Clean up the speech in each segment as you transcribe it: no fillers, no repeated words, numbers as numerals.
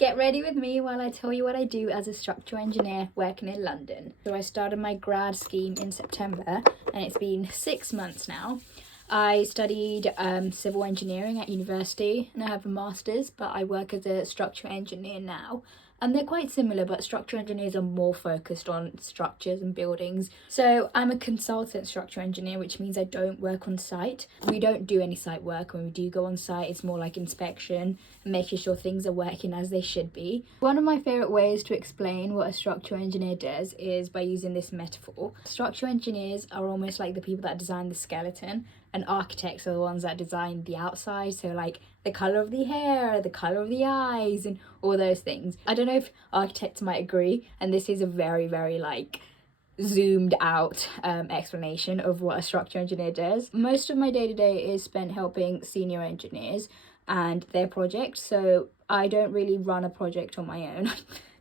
Get ready with me while I tell you what I do as a structural engineer working in London. So I started my grad scheme in September and it's been 6 months now. I studied civil engineering at university and I have a master's, but I work as a structural engineer now. And they're quite similar, but structural engineers are more focused on structures and buildings. So I'm a consultant structural engineer, which means I don't work on site. We don't do any site work. When we do go on site, it's more like inspection and making sure things are working as they should be. One of my favourite ways to explain what a structural engineer does is by using this metaphor. Structural engineers are almost like the people that design the skeleton, and architects are the ones that design the outside, so like the colour of the hair, the colour of the eyes, and all those things. I don't know if architects might agree, and this is a very, very like zoomed out explanation of what a structural engineer does. Most of my day-to-day is spent helping senior engineers and their projects, so I don't really run a project on my own.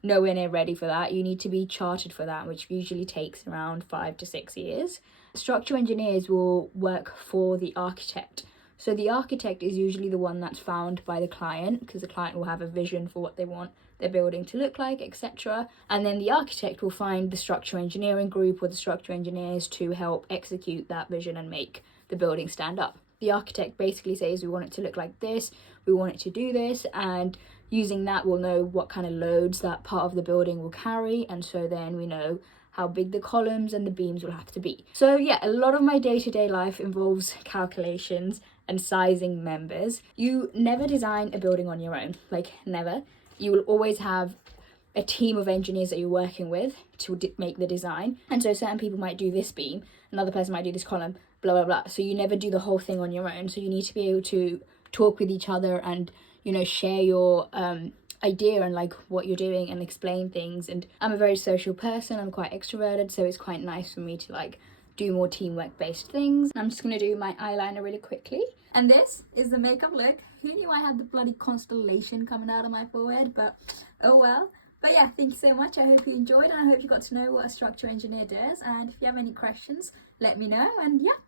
Nowhere near ready for that. You need to be chartered for that, which usually takes around 5 to 6 years. Structural engineers will work for the architect. So the architect is usually the one that's found by the client, because the client will have a vision for what they want their building to look like, etc. And then the architect will find the structural engineering group or the structural engineers to help execute that vision and make the building stand up. The architect basically says, we want it to look like this, we want it to do this, and using that we'll know what kind of loads that part of the building will carry, and so then we know how big the columns and the beams will have to be. So yeah, a lot of my day-to-day life involves calculations and sizing members. You never design a building on your own, like never. You will always have a team of engineers that you're working with to make the design. And so certain people might do this beam, another person might do this column, blah, blah, blah. So you never do the whole thing on your own. So you need to be able to talk with each other and, you know, share your idea and like what you're doing and explain things. And I'm a very social person, I'm quite extroverted, so it's quite nice for me to like do more teamwork based things. I'm just gonna do my eyeliner really quickly. And this is the makeup look. Who knew I had the bloody constellation coming out of my forehead, but oh well. But yeah, thank you so much. I hope you enjoyed and I hope you got to know what a structural engineer does. And if you have any questions, let me know. And yeah,